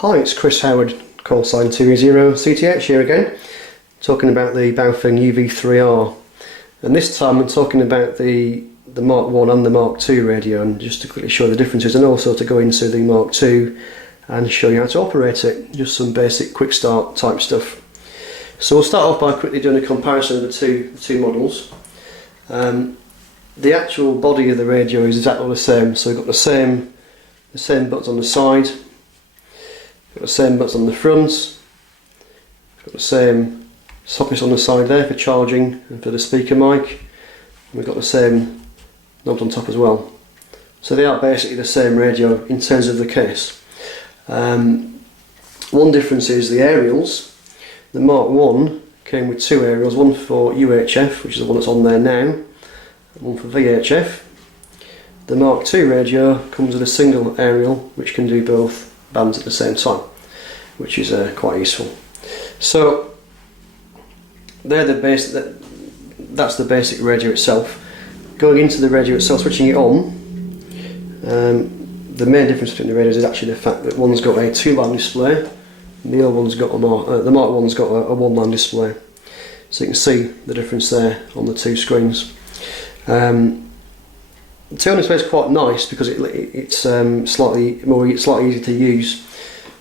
Hi, it's Chris Howard, call sign 230 CTH here again, talking about the Baofeng UV-3R, and this time I'm talking about the Mark 1 and the Mark 2 radio, and just to quickly show the differences, and also to go into the Mark 2 and show you how to operate it, just some basic quick start type stuff. So we'll start off by quickly doing a comparison of the two models. The actual body of the radio is exactly the same, so we've got the same buttons on the side, got the same buttons on the front, got the same sockets on the side there for charging and for the speaker mic, and we've got the same knobs on top as well. So they are basically the same radio in terms of the case. One difference is the aerials. The Mark 1 came with two aerials, one for UHF, which is the one that's on there now, and one for VHF. The Mark 2 radio comes with a single aerial which can do both bands at the same time, which is quite useful. So they're the that's the basic radio itself. Going into the radio itself, switching it on, the main difference between the radios is actually the fact that one's got a two-line display and the other one's got the Mark 1's got a one-line display. So you can see the difference there on the two screens. The two-line display is quite nice because it's slightly easier to use.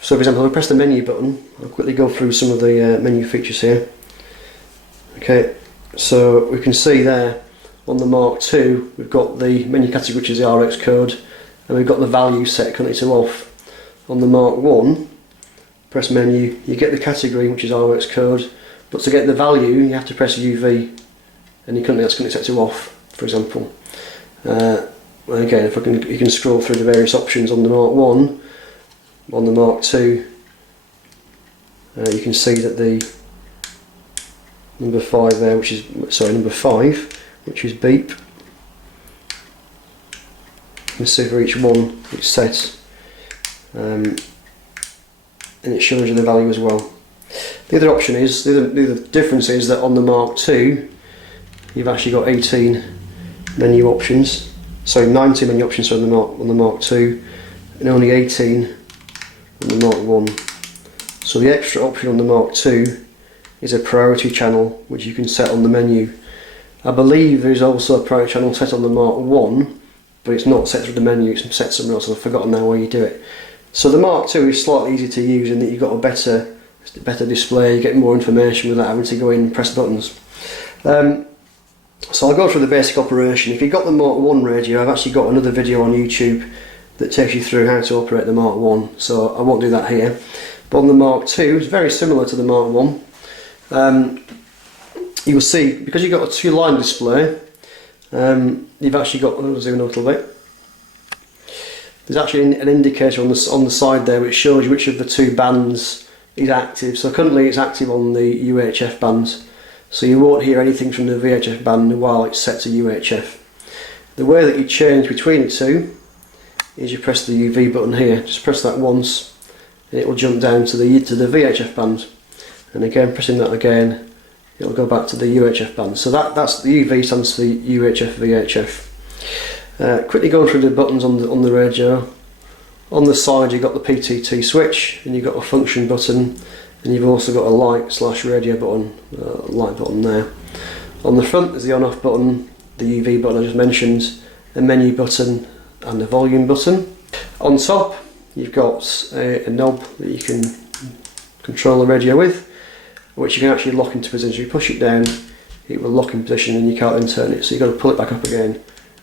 So for example, if I press the menu button, I'll quickly go through some of the menu features here. Okay, so we can see there on the Mark 2 we've got the menu category, which is the RX code, and we've got the value set currently to off. On the Mark 1, press menu, you get the category, which is RX code, but to get the value you have to press UV, and that's currently set to off, for example. Again, you can scroll through the various options on the Mark 1. On the Mark 2, you can see that the number 5 there, number 5, which is beep. You can see for each one it's set, and it shows you the value as well. The other option is, the other difference is that on the Mark 2 you've actually got 18 menu options, 19 menu options on the Mark 2, and only 18 on the Mark 1. So the extra option on the Mark 2 is a priority channel, which you can set on the menu. I believe there is also a priority channel set on the Mark 1, but it's not set through the menu, it's set somewhere else, I've forgotten now where you do it. So the Mark 2 is slightly easier to use in that you've got a better display, you get more information without having to go in and press buttons. So I'll go through the basic operation. If you've got the Mark 1 radio, I've actually got another video on YouTube that takes you through how to operate the Mark 1, so I won't do that here. But on the Mark 2, it's very similar to the Mark 1. You will see, because you've got a two-line display, you've actually got, I'll zoom in a little bit, there's actually an indicator on the side there which shows you which of the two bands is active. So currently it's active on the UHF bands, so you won't hear anything from the VHF band while it's set to UHF. The way that you change between the two is you press the UV button here. Just press that once and it will jump down to the VHF band, and again pressing that again it'll go back to the UHF band. So that's the UV stands for the UHF VHF. Quickly going through the buttons on the radio. On the side you've got the PTT switch, and you've got a function button, and you've also got a light/radio button, light button there. On the front there's the on/off button, the UV button I just mentioned, a menu button and a volume button. On top you've got a knob that you can control the radio with, which you can actually lock into position. If you push it down it will lock in position and you can't then turn it, so you've got to pull it back up again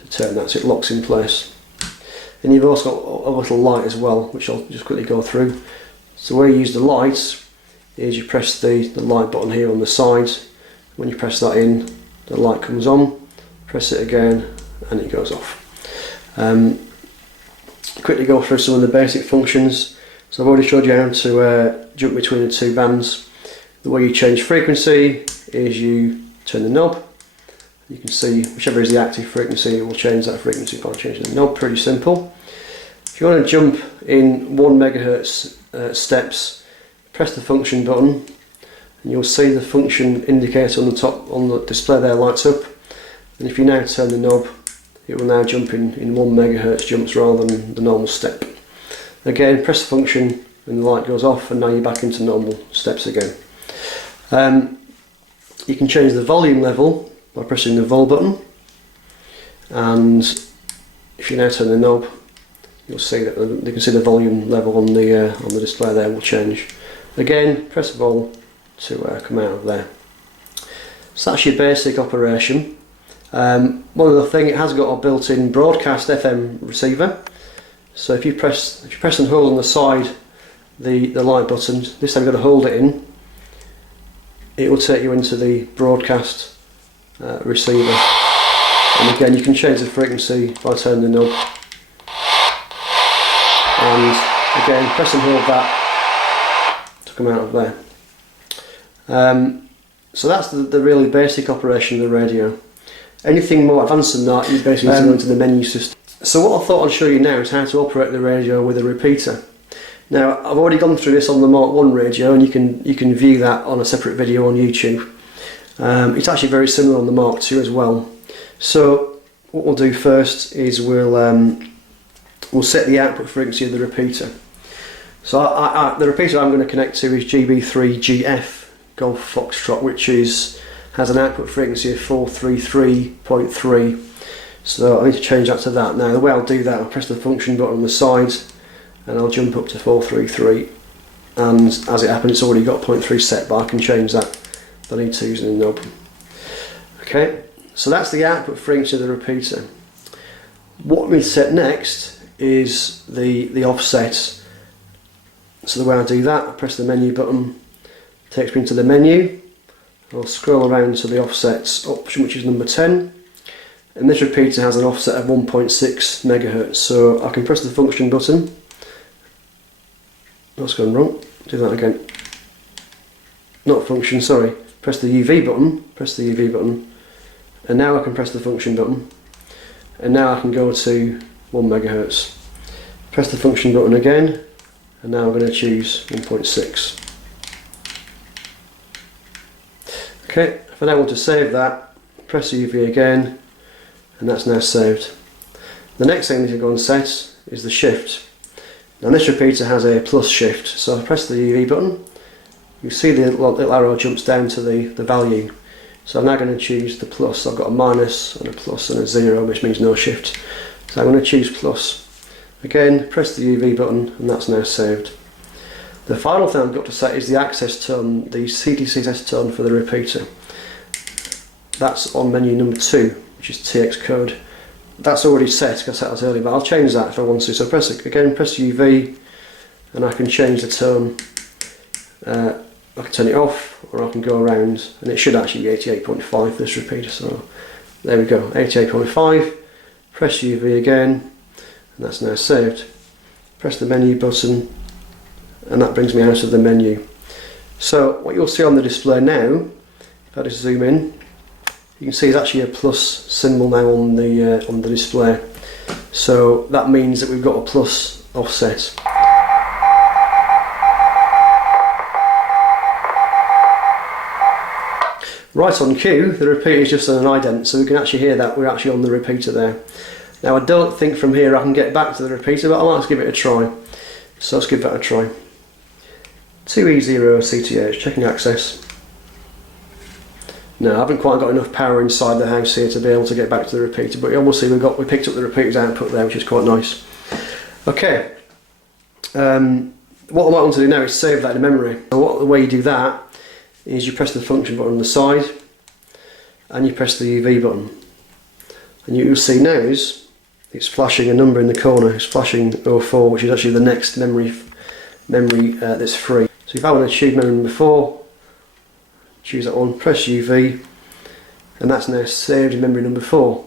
to turn that so it locks in place. And you've also got a little light as well, which I'll just quickly go through. So where you use the light is you press the light button here on the side. When you press that in, the light comes on, press it again and it goes off. Quickly go through some of the basic functions. So I've already showed you how to jump between the two bands. The way you change frequency is you turn the knob. You can see whichever is the active frequency, it will change that frequency by changing the knob. Pretty simple. If you want to jump in 1 megahertz steps, press the function button and you'll see the function indicator on the top on the display there lights up, and if you now turn the knob it will now jump in 1 megahertz jumps rather than the normal step. Again, press the function and the light goes off, and now you're back into normal steps again. You can change the volume level by pressing the vol button, and if you now turn the knob, you'll see that you can see the volume level on the display there will change. Again, press vol to come out of there. So that's your basic operation. One other thing, it has got a built-in broadcast FM receiver. So if you press and hold on the side the light button, this time you've got to hold it in, it will take you into the broadcast receiver. And again, you can change the frequency by turning the knob. And again, press and hold that to come out of there. So that's the really basic operation of the radio. Anything more advanced than that, you basically need to go into the menu system. So what I thought I'd show you now is how to operate the radio with a repeater. Now, I've already gone through this on the Mark 1 radio, and you can view that on a separate video on YouTube. It's actually very similar on the Mark 2 as well. So what we'll do first is we'll set the output frequency of the repeater. So the repeater I'm going to connect to is UV-3R Golf Foxtrot, which has an output frequency of 433.3. So I need to change that to that. Now the way I'll do that, I'll press the function button on the side and I'll jump up to 433, and as it happens it's already got 0.3 set, but I can change that if I need to using the knob. Okay, so that's the output frequency of the repeater. What we set next is the offset. So the way I do that, I press the menu button, takes me into the menu. I'll scroll around to the offsets option, which is number 10, and this repeater has an offset of 1.6 megahertz. So I can press the function button. That's gone wrong. Do that again. Not function, sorry. Press the UV button. Press the UV button, and now I can press the function button, and now I can go to 1 megahertz. Press the function button again, and now I'm going to choose 1.6. Okay, if I now want to save that, press the UV again, and that's now saved. The next thing I need to go and set is the shift. Now this repeater has a plus shift, so I press the UV button, you see the little arrow jumps down to the value. So I'm now going to choose the plus. I've got a minus and a plus and a 0, which means no shift. So I'm going to choose plus. Again, press the UV button, and that's now saved. The final thing I've got to set is the access tone, the CTCS tone for the repeater. That's on menu number 2, which is TX code. That's already set, because I set that earlier, but I'll change that if I want to. So press UV, and I can change the tone. I can turn it off, or I can go around, and it should actually be 88.5 this repeater. So there we go, 88.5. Press UV again, and that's now saved. Press the menu button, and that brings me out of the menu. So what you'll see on the display now, if I just zoom in, you can see there's actually a plus symbol now on the display. So that means that we've got a plus offset. Right on cue, the repeater is just an ident, so we can actually hear that we're actually on the repeater there. Now I don't think from here I can get back to the repeater, but I like to give it a try. So let's give that a try. 2E0 CTH, checking access. No, I haven't quite got enough power inside the house here to be able to get back to the repeater, but obviously we picked up the repeater's output there, which is quite nice. Okay, what I might want to do now is save that in memory. So the way you do that is you press the function button on the side, and you press the UV button, and you'll see now is it's flashing a number in the corner. It's flashing 04, which is actually the next memory that's free. So if I want to choose memory number 4, choose that one, press UV, and that's now saved in memory number 4.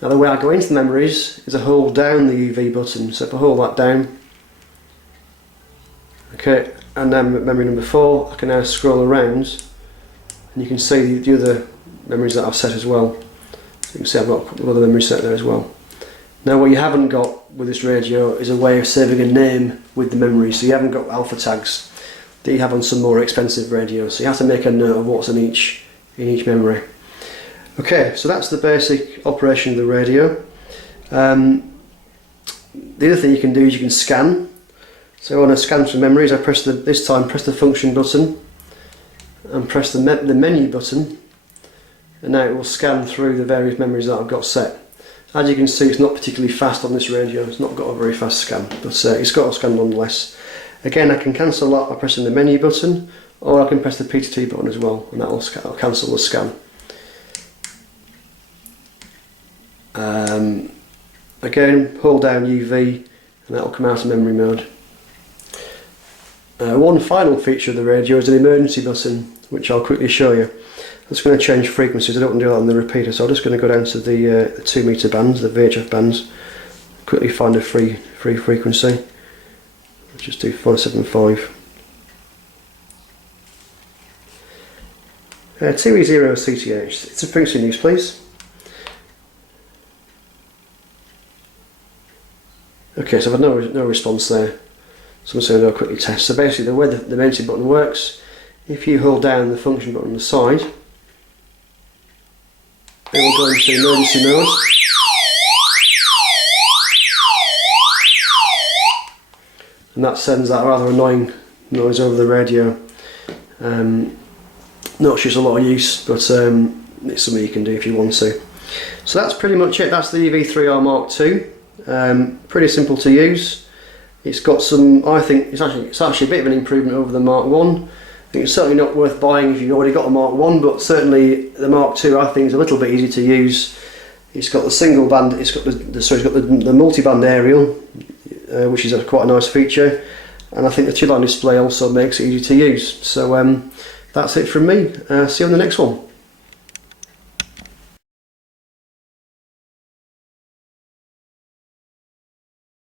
Now the way I go into the memories is I hold down the UV button. So if I hold that down, okay, and then memory number 4, I can now scroll around, and you can see the other memories that I've set as well. So you can see I've got a couple of other memories set there as well. Now what you haven't got with this radio is a way of saving a name with the memory, so you haven't got alpha tags that you have on some more expensive radios, so you have to make a note of what's in each memory. Okay, so that's the basic operation of the radio. The other thing you can do is you can scan. So on a scan for memories, I press this time press the function button and press the menu button, and now it will scan through the various memories that I've got set. As you can see, it's not particularly fast on this radio. It's not got a very fast scan, but it's got a scan nonetheless. Again, I can cancel that by pressing the menu button, or I can press the P2T button as well, and that will cancel the scan. Again, hold down UV and that will come out of memory mode. One final feature of the radio is an emergency button, which I'll quickly show you. I'm just going to change frequencies. I don't want to do that on the repeater, so I'm just going to go down to the 2 meter bands, the VHF bands, quickly find a free frequency. Let's just do 475. 2E0 CTH. It's a frequency news, please. Okay, so I've had no response there. So I'm just going to do a quickly test. So basically, the way the emergency button works, if you hold down the function button on the side, it will go into emergency mode. And that sends that rather annoying noise over the radio. Not sure it's a lot of use, but it's something you can do if you want to. So that's pretty much it. That's the UV-3R Mark II. Pretty simple to use. It's got some, I think it's actually a bit of an improvement over the Mark I. I think it's certainly not worth buying if you've already got a Mark I, but certainly the Mark II I think is a little bit easy to use. It's got the single band, it's got the multi-band aerial, which is quite a nice feature, and I think the 2-line display also makes it easy to use. So that's it from me. See you on the next one.